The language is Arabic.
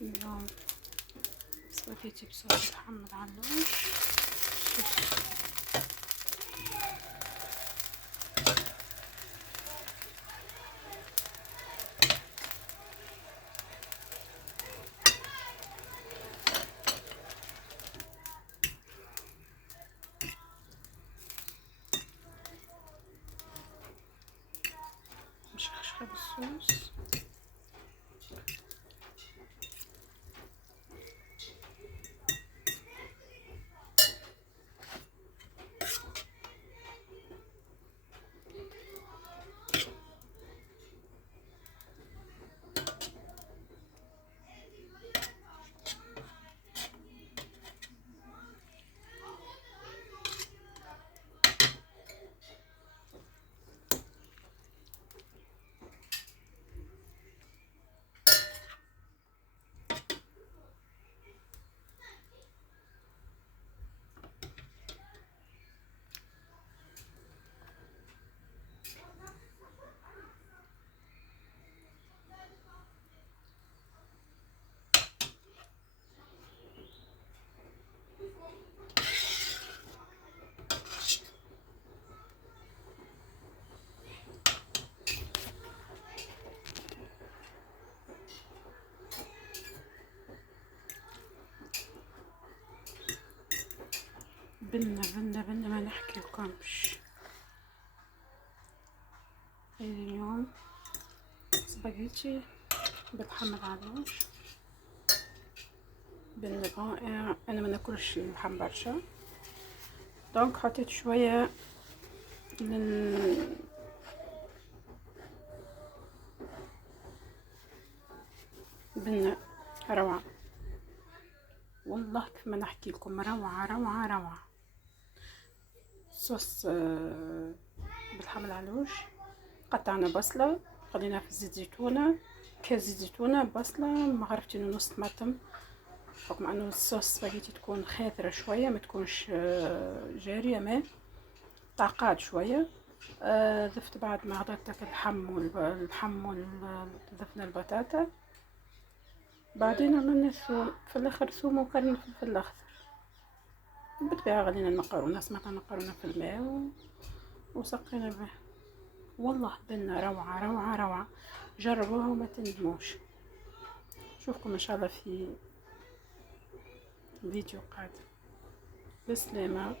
اليوم سباجيتي بصوص محمد علوش. مشخشخة بالصوص. بنا ما نحكي لكمش. اليوم سباجيتي بالحمض علوش بن رائع. انا ما ناكلش اللحم برشا، دونك حطيت شويه بن روعه والله كيف ما نحكي لكم، روعه روعه روعه. صوص بالحمض علوش. قطعنا بصله، خليناها في زيت زيتونه، كاس زيت زيتونه، بصله، مغرفتين ونص طماطم، بحكم انه الصوص سباجيتي تكون خاثره شويه، ما تكونش جاريه، ما تعقاد شويه. ضفت بعد ما غطيت اللحم ضفنا البطاطا، بعدين عملنا الثوم في الاخر، ثوم وقرن فلفل الاخضر. بالطبيعه غلينا المقارونه، سمعنا المقارونه في الماء وسقينا به. والله بنا روعه روعه روعه، جربوها وما تندموش. نشوفكم ان شاء الله في فيديو قادم. بسلامه.